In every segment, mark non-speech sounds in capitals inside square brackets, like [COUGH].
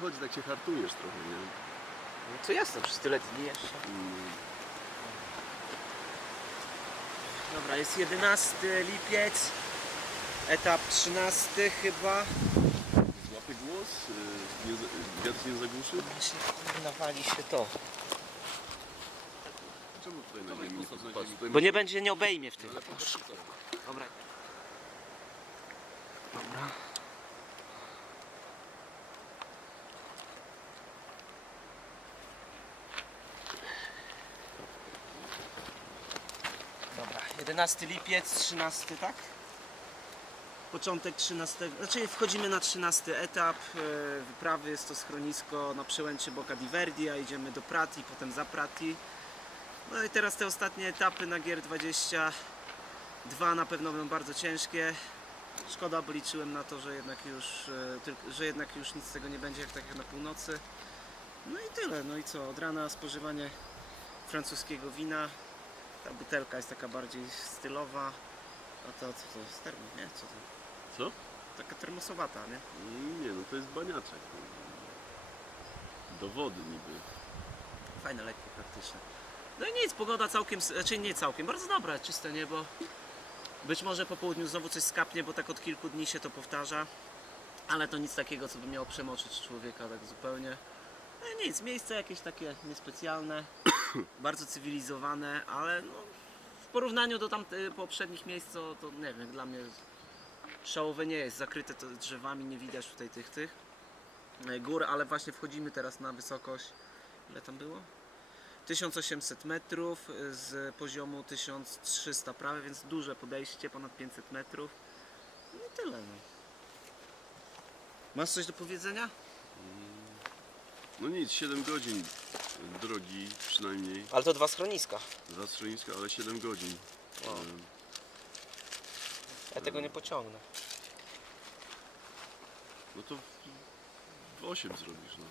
chodzi, tak się hartujesz trochę, nie? No to jasne, przez tyle dni jeszcze. Mm, Dobra, jest 11 lipiec, etap 13 chyba. Złapie głos, y, nie, za- wiatr nie zagłuszy? Właśnie nawali się to. Czemu tutaj na ziemi nie? Tutaj Bo nie będzie, nie obejmie w tym. Co? Dobra. Dobra. Dobra, 11 lipiec, 13, tak? Początek 13, znaczy wchodzimy na 13 etap e, wyprawy, jest to schronisko na przełęczy Boca di Verdi, a idziemy do Prati, potem za Prati. No i teraz te ostatnie etapy na GR20 Dwa na pewno będą bardzo ciężkie. Szkoda, bo liczyłem na to, że jednak już, e, że jednak już nic z tego nie będzie jak tak jak na północy. No i tyle. No i co? Od rana spożywanie francuskiego wina. Ta butelka jest taka bardziej stylowa. A to co to jest termo, nie? Co to? Co? Taka termosowata, nie? Nie, no to jest baniaczek. Do wody niby. Fajne, lekkie, praktyczne. No i nic, pogoda całkiem, znaczy nie całkiem, bardzo dobra, czyste niebo. Być może po południu znowu coś skapnie, bo tak od kilku dni się to powtarza. Ale to nic takiego, co by miało przemoczyć człowieka tak zupełnie. No i nic, miejsce jakieś takie niespecjalne, bardzo cywilizowane, ale no, w porównaniu do tamtych poprzednich miejsc, to, to nie wiem, dla mnie szałowe nie jest. Zakryte to drzewami, nie widać tutaj tych, tych e, gór, ale właśnie wchodzimy teraz na wysokość, ile tam było? 1800 metrów y, z poziomu 1300 prawie, więc duże podejście, ponad 500 metrów. No i tyle. No. Masz coś do powiedzenia? No nic, 7 godzin drogi przynajmniej. Ale to dwa schroniska. Za schronisko, ale 7 godzin. Wow. Ja tego nie pociągnę. No to w, w 8 zrobisz, no.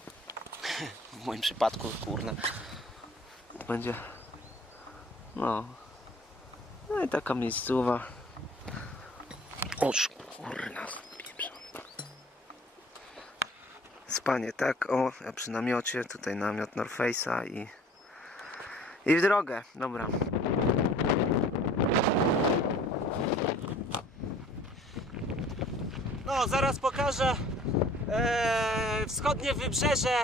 [LAUGHS] W moim przypadku, kurna. Będzie. No. No i taka miejscowa. Oż kurna. Spanie, tak, o, ja przy namiocie, tutaj namiot North Face'a i i w drogę, dobra. No, zaraz pokażę e, wschodnie wybrzeże.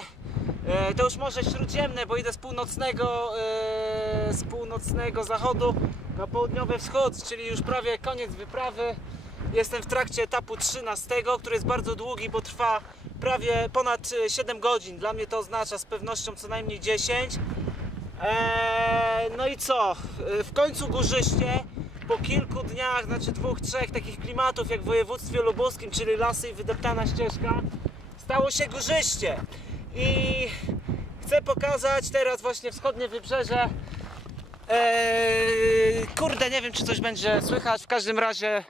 E, to już Morze Śródziemne, bo idę z północnego, e, z północnego zachodu na południowy wschód, czyli już prawie koniec wyprawy. Jestem w trakcie etapu 13, który jest bardzo długi, bo trwa prawie ponad e, 7 godzin. Dla mnie to oznacza z pewnością co najmniej 10. Eee, no i co? E, W końcu górzyście po kilku dniach, znaczy dwóch, trzech takich klimatów jak w województwie lubuskim, czyli lasy i wydeptana ścieżka, stało się górzyście. I chcę pokazać teraz właśnie wschodnie wybrzeże. Eee, kurde, nie wiem czy coś będzie słychać. W każdym razie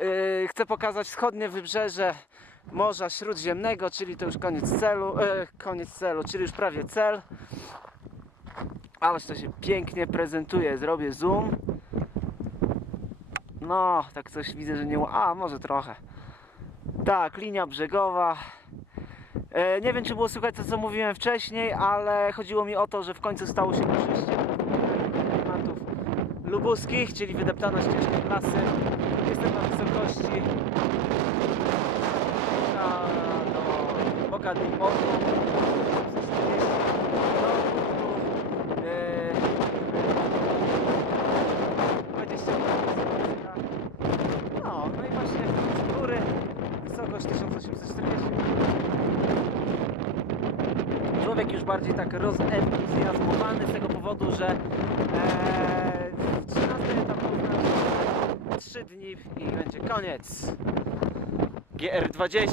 eee, chcę pokazać wschodnie wybrzeże Morza Śródziemnego, czyli to już koniec celu, e, koniec celu, czyli już prawie cel. Ależ to się pięknie prezentuje. Zrobię zoom. No, tak coś widzę, że nie. A, może trochę. Tak, linia brzegowa. E, nie wiem, czy było słychać to, co mówiłem wcześniej, ale chodziło mi o to, że w końcu stało się korzyściem tematów lubuskich, czyli wydeptana ścieżka w lasy. Jestem na wysokości Morro. Eee, 20 No, no i właśnie z góry wysokość 1840 Człowiek już bardziej tak rozentuzjazmowany z tego powodu, że e, 13 etap oznacza 3 dni i będzie koniec. GR20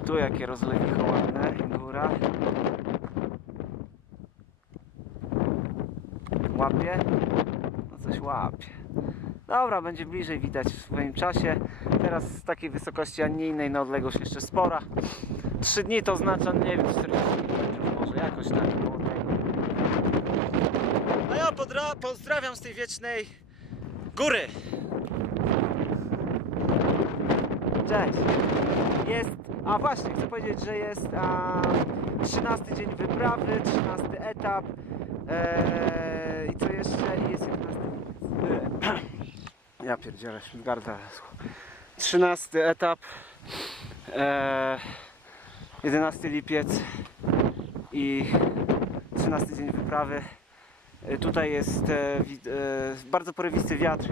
Tu jakie rozlewicho ładne, góra. Łapie? No coś łapie. Dobra, będzie bliżej widać w swoim czasie. Teraz z takiej wysokości, a nie innej, na odległość jeszcze spora. 3 dni to oznacza, nie wiem, 40 km może, jakoś tak tego. No ja pozdrawiam z tej wiecznej góry. Cześć. Jest, a właśnie, chcę powiedzieć, że jest a, 13 dzień wyprawy, 13 etap. E, I co jeszcze? Jest 11 [CLEARS THROAT] Ja pierdzielę, garda. 13 etap. E, 11 lipiec i 13 dzień wyprawy. E, Tutaj jest e, e, bardzo porywisty wiatr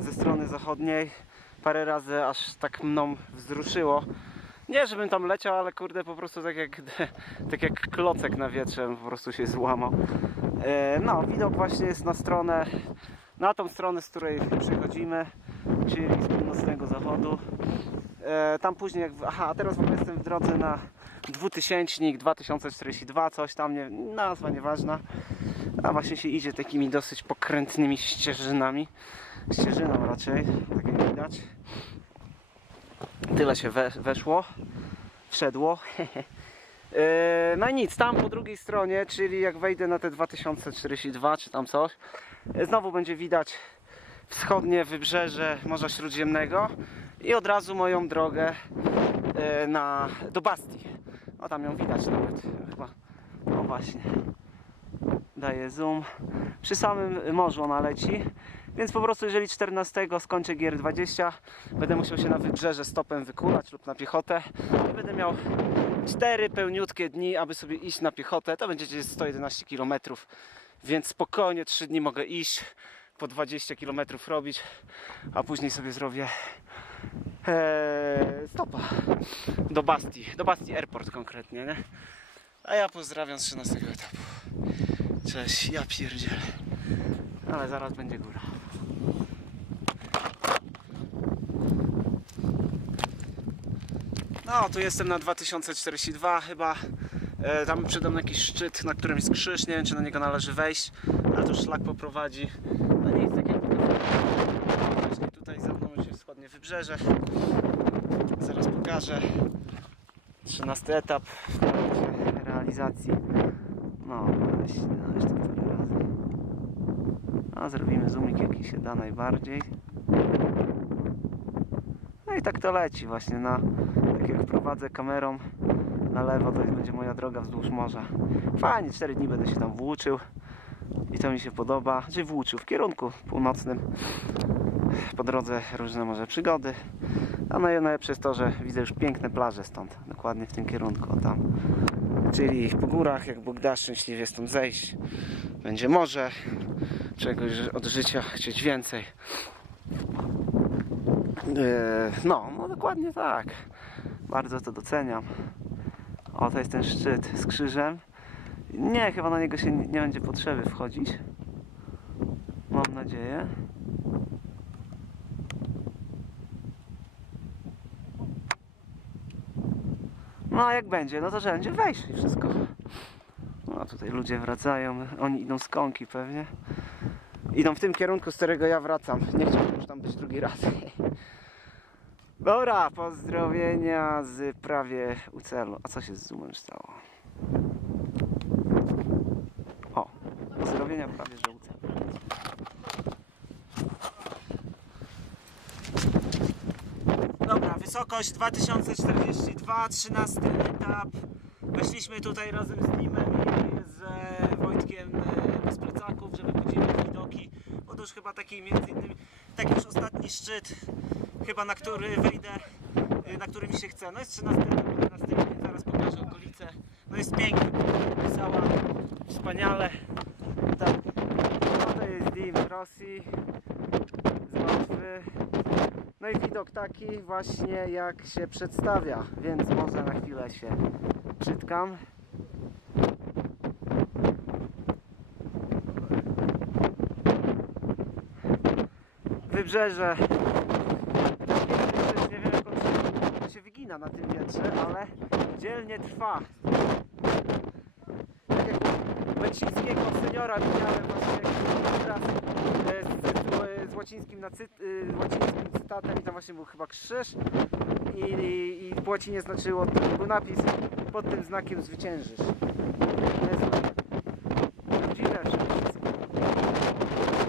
ze strony zachodniej. Parę razy aż tak mną wzruszyło. Nie, żebym tam leciał, ale kurde, po prostu tak jak, [LAUGHS] tak jak klocek na wietrze po prostu się złamał. E, No, widok właśnie jest na stronę, na tą stronę, z której przychodzimy, czyli z północnego zachodu. E, Tam później, jak, aha, teraz w ogóle jestem w drodze na dwutysięcznik, 2042, coś tam, nie, nazwa nieważna. A właśnie się idzie takimi dosyć pokrętnymi ścieżynami. Ścieżyną raczej, tak jak widać. Tyle się we, weszło, wszedło. [LAUGHS] E, No i nic, tam po drugiej stronie, czyli jak wejdę na te 2042 czy tam coś, znowu będzie widać wschodnie wybrzeże Morza Śródziemnego i od razu moją drogę e, na, do Bastii. O tam ją widać nawet chyba. O właśnie. Daję zoom. Przy samym morzu ona leci. Więc po prostu jeżeli 14 skończę GR20 będę musiał się na wybrzeże stopem wykulać lub na piechotę i będę miał 4 pełniutkie dni, aby sobie iść na piechotę. To będzie gdzieś 111 km, więc spokojnie 3 dni mogę iść, po 20 km robić, a później sobie zrobię ee, stopa do Bastii, do Bastii Airport konkretnie, nie? A ja pozdrawiam z 13 etapu. Cześć, ja pierdzielę. Ale zaraz będzie góra. No, tu jestem na 2042 chyba. E, tam przede mną jakiś szczyt, na którym jest krzyż. Nie wiem, czy na niego należy wejść, ale tu szlak poprowadzi. No nic, tak jak Właśnie tutaj za mną już jest wschodnie wybrzeże. Zaraz pokażę. 13 etap realizacji. No właśnie, no jeszcze parę razy. A zrobimy zoomik jaki się da najbardziej. No i tak to leci właśnie na tak jak prowadzę kamerą na lewo to będzie moja droga wzdłuż morza. Fajnie, 4 dni będę się tam włóczył i to mi się podoba. Czy włóczył w kierunku północnym. Po drodze różne może przygody. A naj- najlepsze jest to, że widzę już piękne plaże stąd, dokładnie w tym kierunku, tam. Czyli po górach, jak Bóg da, szczęśliwie stąd zejść. Będzie morze, czegoś od życia chcieć więcej. Eee, No, no dokładnie tak. Bardzo to doceniam. O, to jest ten szczyt z krzyżem. Nie, chyba na niego się nie, będzie potrzeby wchodzić. Mam nadzieję. No a jak będzie, no to że będzie wejść i wszystko. No tutaj ludzie wracają, oni idą z konki pewnie. Idą w tym kierunku, z którego ja wracam. Nie chciałbym już tam być drugi raz. [LAUGHS] Dobra, pozdrowienia z prawie u celu. A co się z zoomem stało? O, pozdrowienia prawie że u celu. Dobra, wysokość 2042, 13 etap. Weszliśmy tutaj razem z Nimem i z Wojtkiem e, bez plecaków, żeby podzielić widoki. Już chyba taki między innymi, taki już ostatni szczyt, chyba na który wyjdę, e, na który mi się chce. No jest 13 etap, 11 lipiec, zaraz pokażę okolice. No jest pięknie, pisała wspaniale. Tak. No to jest dim Rosji, z Łotwy. No i widok taki właśnie jak się przedstawia, więc może na chwilę się przytkam. Wybrzeże. Nie wiem jak on się, wygina na tym wietrze, ale dzielnie trwa. Tak jak u Łecińskiego seniora widziałem właśnie obraz e, z, cytu- z łacińskim, na cyt, y, łacińskim cytatem i tam właśnie był chyba krzyż i, i, i w łacinie znaczyło, był napis pod tym znakiem zwyciężysz. Niezłe. Prawdziwe wszystko.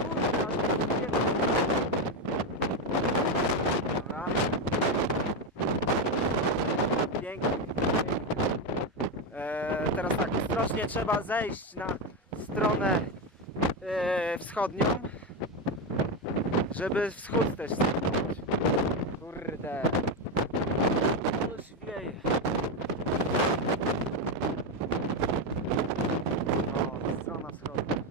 Kurde, aż tak nie wiem. Dobra. Ostrożnie trzeba zejść na stronę e, wschodnią, żeby wschód też ściągnąć. Kurde. Ależ wieje. O, strona wschodnia.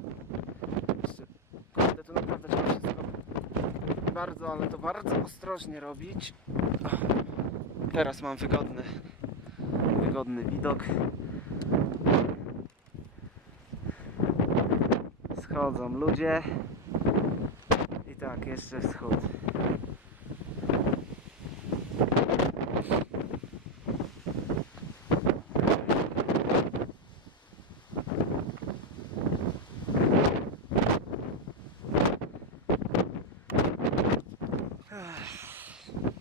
Kurde, to naprawdę trzeba wszystko bardzo, ale to bardzo ostrożnie robić. Teraz mam wygodny, wygodny widok. Schodzą ludzie. I tak, jeszcze wschód.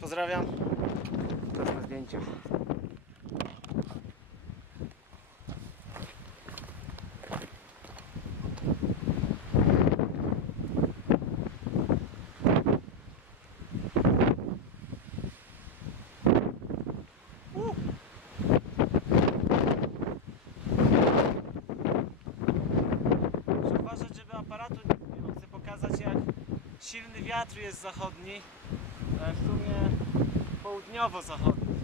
Pozdrawiam. Czas na zdjęcie. Muszę uważać, żeby aparatu nie no, chcę pokazać jak silny wiatr jest zachodni, ale w sumie południowo-zachodni.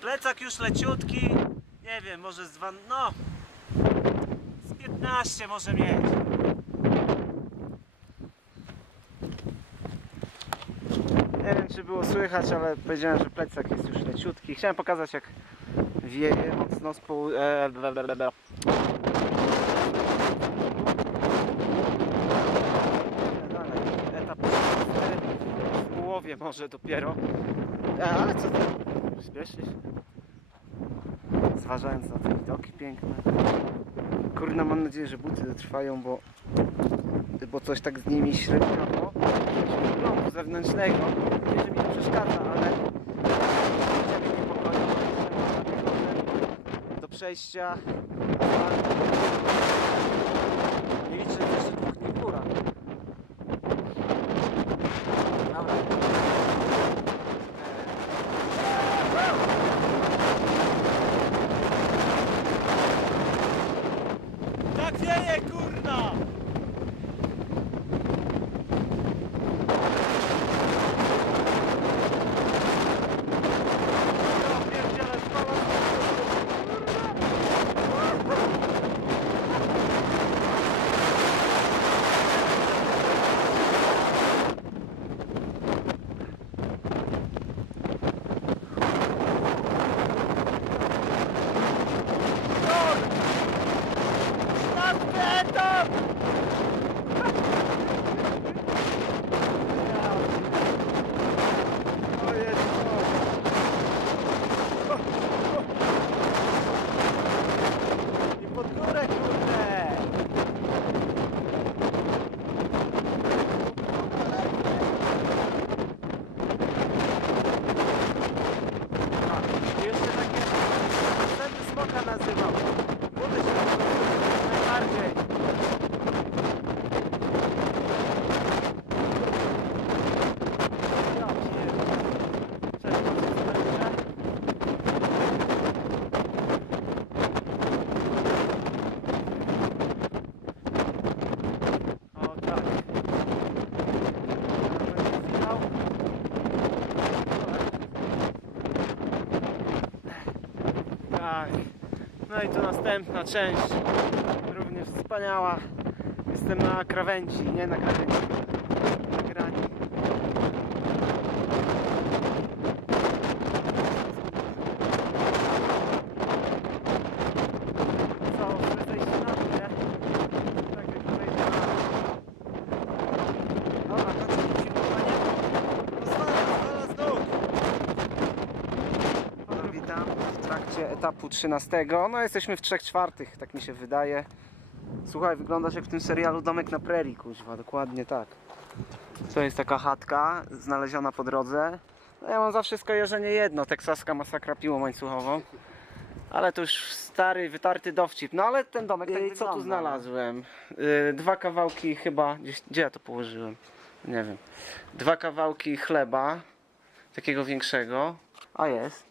Plecak już leciutki, nie wiem, może z dwa, no z 15 może mieć. Nie wiem czy było słychać, ale powiedziałem, że plecak jest już leciutki. Chciałem pokazać jak wieje mocno z pół... E. Dalej, Etap w połowie może dopiero. E, ale co ty? Zważając na te widoki piękne. Kurde, mam nadzieję, że buty dotrwają, bo bo coś tak z nimi średniowo z wyglądu zewnętrznego nie, że mi to przeszkadza, ale mnie niepokoi, do przejścia nie liczę też, że dwóch dni w górach dobra Tak wieje, kurna! Ja pierdzielę, spala- Czwarty etap! O Jezu. I pod górę, kurde! A, i jeszcze takie zęby smoka nazywał. Budy się najbardziej. Ja pierdolę. Cześć, jeszcze. O tak. Finał. Tak. No i to następna część. Również wspaniała. Jestem na krawędzi, nie na krawędzi. Na grani. Co, chcę zejść na dół, nie? Tak jak powiedziałem. Dobra, kończę mi się kurwa nie. Pozwala, pozwala z nóg. Pana witam etapu 13. No jesteśmy w 3 czwartych, tak mi się wydaje. Słuchaj, wyglądasz jak w tym serialu Domek na Prerii, kuźwa, dokładnie tak. To jest taka chatka znaleziona po drodze. No ja mam zawsze skojarzenie jedno, teksaska masakra piłą łańcuchową. Ale to już stary, wytarty dowcip. No ale ten domek tak I Co tu no. znalazłem? Y, dwa kawałki chyba... Gdzieś, gdzie ja to położyłem? Nie wiem. Dwa kawałki chleba. Takiego większego. A jest.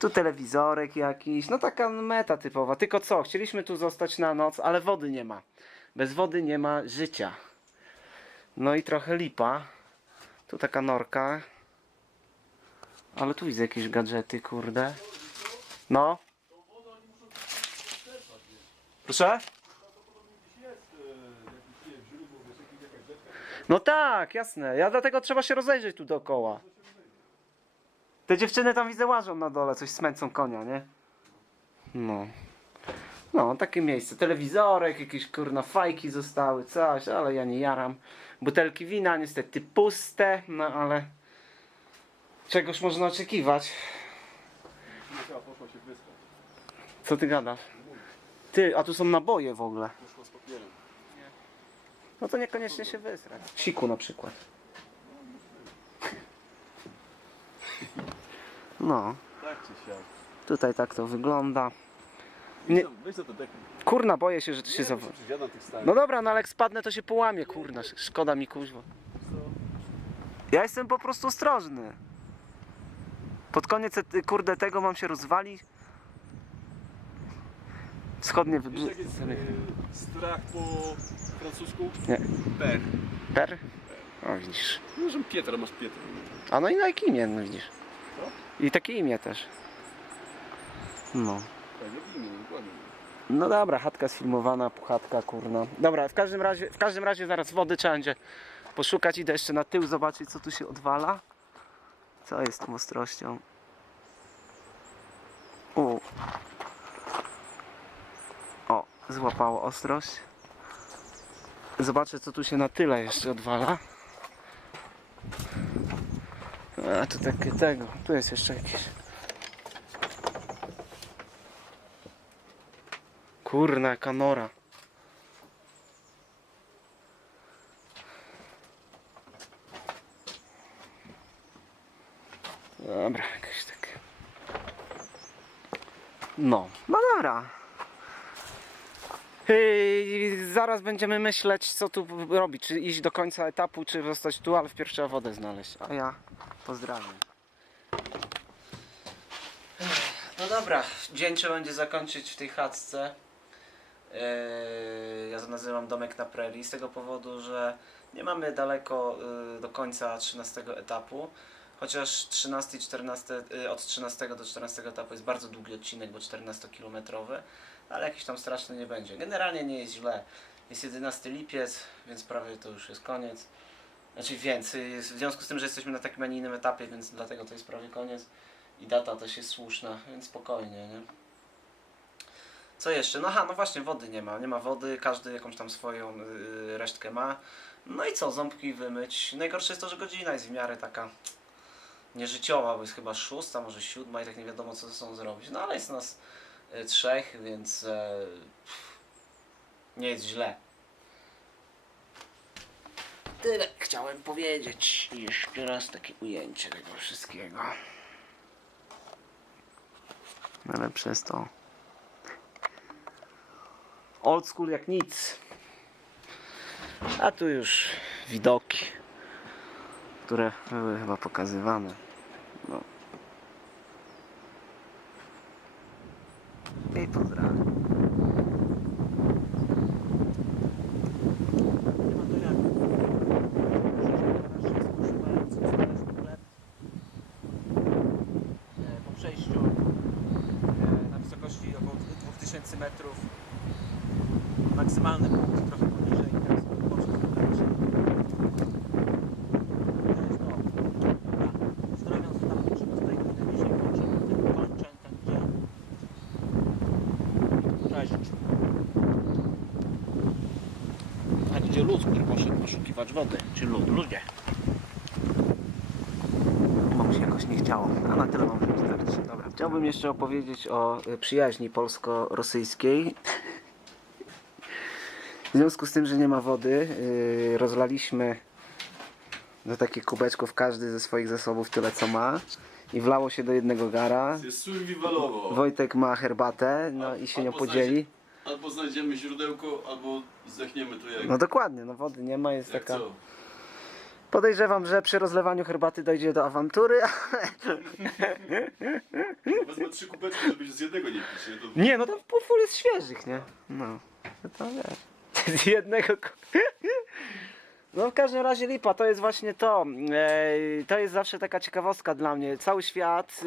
Tu telewizorek jakiś. No taka meta typowa. Tylko co? Chcieliśmy tu zostać na noc, ale wody nie ma. Bez wody nie ma życia. No i trochę lipa. Tu taka norka. Ale tu widzę jakieś gadżety, kurde. No. Proszę? No tak, jasne. Ja dlatego trzeba się rozejrzeć tu dookoła. Te dziewczyny tam widzę łażą na dole, coś smęcą konia, nie? No. No, takie miejsce. Telewizorek, jakieś kurna fajki zostały, coś, ale ja nie jaram. Butelki wina niestety puste, no ale czegoś można oczekiwać. Co ty gadasz? Ty, a tu są naboje w ogóle. Poszła z papierem. No to niekoniecznie się wysrać. Siku na przykład. No, Tak czy siak. tutaj tak to wygląda. Nie- to dekę. Kurna, boję się, że to się Nie, zaw... przecież ja na tych stałem. No dobra, no ale jak spadnę, to się połamie, kurna. sz- Szkoda mi kuźwa. Ja jestem po prostu ostrożny. Pod koniec, e, kurde, tego mam się rozwalić. Wschodnie Wiesz jak jest wybry... e, strach po francusku? Nie. Per. Per? O, widzisz. No, że Pietra, masz Pietra. A no i na imię, no widzisz. I takie imię też. No. No dobra, chatka sfilmowana, puchatka, kurna. Dobra, w każdym razie, w każdym razie zaraz wody trzeba będzie poszukać. Idę jeszcze na tył zobaczyć, co tu się odwala. Co jest tą ostrością? U. O, złapało ostrość. Zobaczę, co tu się na tyle jeszcze odwala. A, tu takie tego. Tu jest jeszcze jakieś. Kurna, jaka nora. Dobra, jakieś takie. No, no dobra. Yy, zaraz będziemy myśleć, co tu robić. Czy iść do końca etapu, czy zostać tu, ale wpierw trzeba wodę znaleźć. A ja pozdrawiam. No dobra, dzień trzeba będzie zakończyć w tej chatce. Yy, ja nazywam domek na prerii z tego powodu, że nie mamy daleko yy, do końca 13 etapu. Chociaż 13 i 14, yy, od 13 do 14 etapu jest bardzo długi odcinek, bo 14-kilometrowy, ale jakiś tam straszny nie będzie. Generalnie nie jest źle. Jest 11 lipiec, więc prawie to już jest koniec. Znaczy więcej, jest, w związku z tym, że jesteśmy na takim, a nie innym etapie, więc dlatego to jest prawie koniec. I data też jest słuszna, więc spokojnie, nie? Co jeszcze? No aha, no właśnie wody nie ma. Nie ma wody, każdy jakąś tam swoją yy, resztkę ma. No i co, ząbki wymyć. Najgorsze jest to, że godzina jest w miarę taka nieżyciowa, bo jest chyba szósta, może siódma i tak nie wiadomo co ze sobą zrobić. No ale jest nas y, trzech, więc e, nie jest źle. Tyle chciałem powiedzieć. I jeszcze raz takie ujęcie tego wszystkiego. Ale przez to old school jak nic. A tu już widoki, które były chyba pokazywane. No. I pozdrawiam. Po przejściu e, na wysokości około 2000 metrów maksymalny punkt trochę poniżej teraz poprzez wybrać. To jest to. Dobra. Pozdrawiam z 13 gdy dzisiaj kończymy tym kończę, także cześć. A gdzie lud, który poszedł poszukiwać wody? Czy lud? Ludzie. bo mi się jakoś nie chciało, a na tyle mam wystarczy. Dobra. Chciałbym jeszcze opowiedzieć o y, przyjaźni polsko-rosyjskiej. W związku z tym, że nie ma wody, yy, rozlaliśmy do takich kubeczków każdy ze swoich zasobów tyle co ma i wlało się do jednego gara. Wojtek ma herbatę, no i się nią podzieli. Albo znajdziemy źródełko, albo zdechniemy tu jak, No dokładnie, no wody nie ma, jest jak taka... co. Podejrzewam, że przy rozlewaniu herbaty dojdzie do awantury. [LAUGHS] Wezmę trzy kubeczki, żeby się z jednego nie pić. Nie? To... Nie, no to pół full jest świeżych, nie? No, no to wiesz. [LAUGHS] Z jednego... ko- No w każdym razie lipa, to jest właśnie to. Ej, to jest zawsze taka ciekawostka dla mnie. Cały świat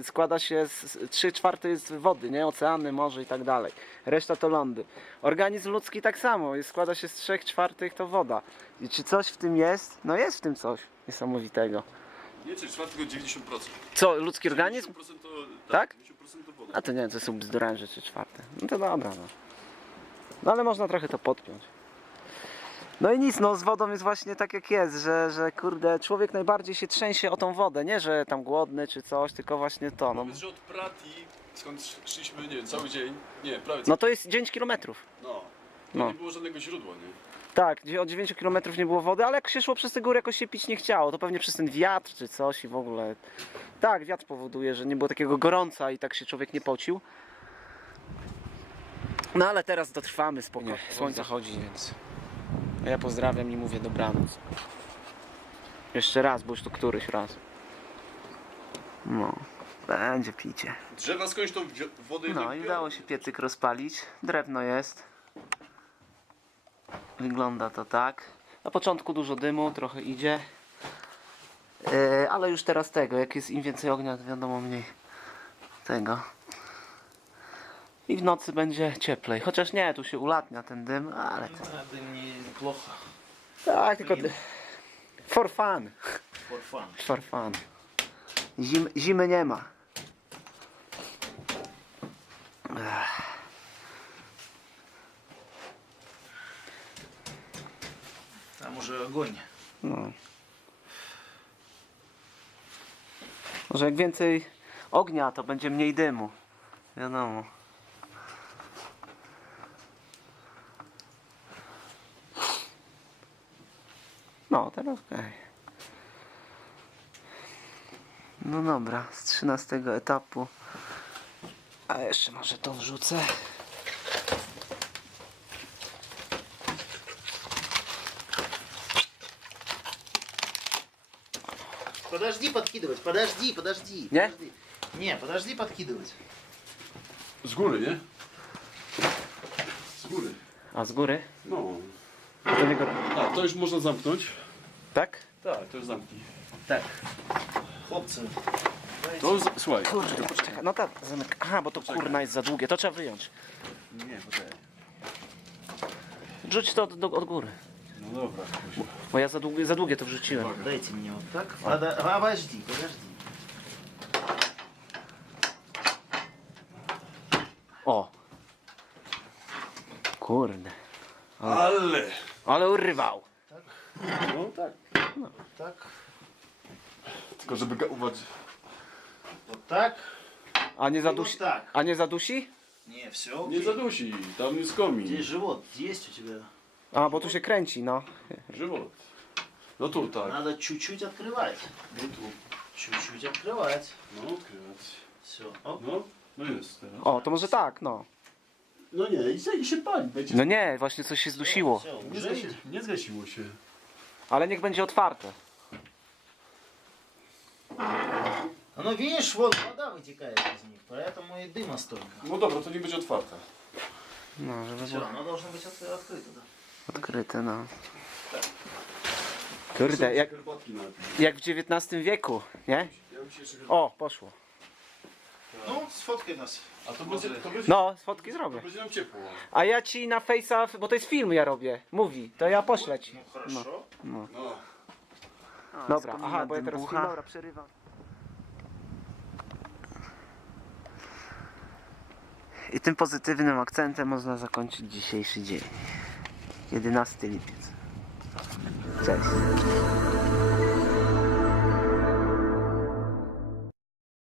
e, składa się z 3 czwarte jest wody, nie? Oceany, morze i tak dalej. Reszta to lądy. Organizm ludzki tak samo, jest, składa się z 3 czwartych to woda. I czy coś w tym jest? No jest w tym coś niesamowitego. Nie, czy czwartego 90%. Co, ludzki organizm? 90% to, Tak? 90% to woda. A to nie wiem, to są bzdurałem rzeczy czwarte. No to dobra, no. No ale można trochę to podpiąć. No i nic, no z wodą jest właśnie tak jak jest, że, że kurde, człowiek najbardziej się trzęsie o tą wodę, nie że tam głodny czy coś, tylko właśnie to, no. Powiedz, że od Prati, skąd szliśmy, nie wiem, cały dzień, nie, prawie No to jest 9 kilometrów. no. To No. nie było żadnego źródła, nie? Tak, gdzie od 9 km nie było wody, ale jak się szło przez te góry, jakoś się pić nie chciało. To pewnie przez ten wiatr czy coś i w ogóle. Tak, wiatr powoduje, że nie było takiego gorąca i tak się człowiek nie pocił. No ale teraz dotrwamy spokojnie. Słońce zachodzi, więc ja pozdrawiam i mówię dobranoc. Jeszcze raz, bo już to któryś raz. No, będzie picie. Drzewa skądś tą wodę No i udało się piecyk rozpalić. Drewno jest. Wygląda to tak. Na początku dużo dymu, trochę idzie. Yy, ale już teraz tego, jak jest im więcej ognia, to wiadomo mniej tego i w nocy będzie cieplej. Chociaż nie, tu się ulatnia ten dym, ale... To dym nie jest plocha. Tak, tylko... For fun. For fun. For fun. Zim, zimy nie ma. A może ogoń? No. Może jak więcej ognia, to będzie mniej dymu. Wiadomo. No, teraz okej. No dobra, z 13 etapu. A jeszcze może to wrzucę. Подожди подкидывать, подожди, подожди. Не? подожди. Не, подожди подкидывать. Z góry, nie? Z góry. A z góry? No. Do niego... A, to już można zamknąć. Tak? Tak, to już zamknij. Так, хлопцы, To, z- słuchaj. Kurde, poczekaj, no tak, zamyk. Aha, bo to kurna jest za długie, to trzeba wyjąć. Nie, poczekaj. Rzuć to od, do, od góry. No dobra. Bo ja za długie, za długie to wrzuciłem. дайте мне вот так. Подо- Подожди, подожди. O! Kurde. Ale! Ale urywał. No tak. Так, Tylko żeby ga- uważać. вот так. A nie И zadusi? вот так. A nie zadusi? Не, все. Nie zadusi, tam jest komin. Здесь живот есть у тебя. A, bo tu się kręci, no. Żywot. No tu tak. Надо чуть-чуть открывать. No tu. Чуть-чуть открывать. No odkrywać. Все. Оп. No, no jest teraz. O, to może tak, no. No nie, i się, i się pali. Będzie... No nie, właśnie coś się zdusiło. Все, Nie, уже zgasi, nie zgasiło się. Ale niech będzie otwarte. Ну, видишь, вот вода вытекает из них, поэтому и дыма столько. No dobra, to nie będzie otwarte. No, żeby Все, było оно должно быть от- открыто, да. odkryte, no. Kurde, jak, Herbatki napić. jak w XIX wieku, nie? Ja bym ci jeszcze O, poszło. Ну, сфоткай нас. A to będzie, to będzie, No, fotki to zrobię. będzie nam ciepło. A ja ci na Face'a, bo to jest film ja robię, mówi, to ja poślę ci. Ну, хорошо. No. Dobra, aha, bo ja teraz film, dobra, przerywam. I tym pozytywnym akcentem można zakończyć dzisiejszy dzień. 11 lipiec. Cześć.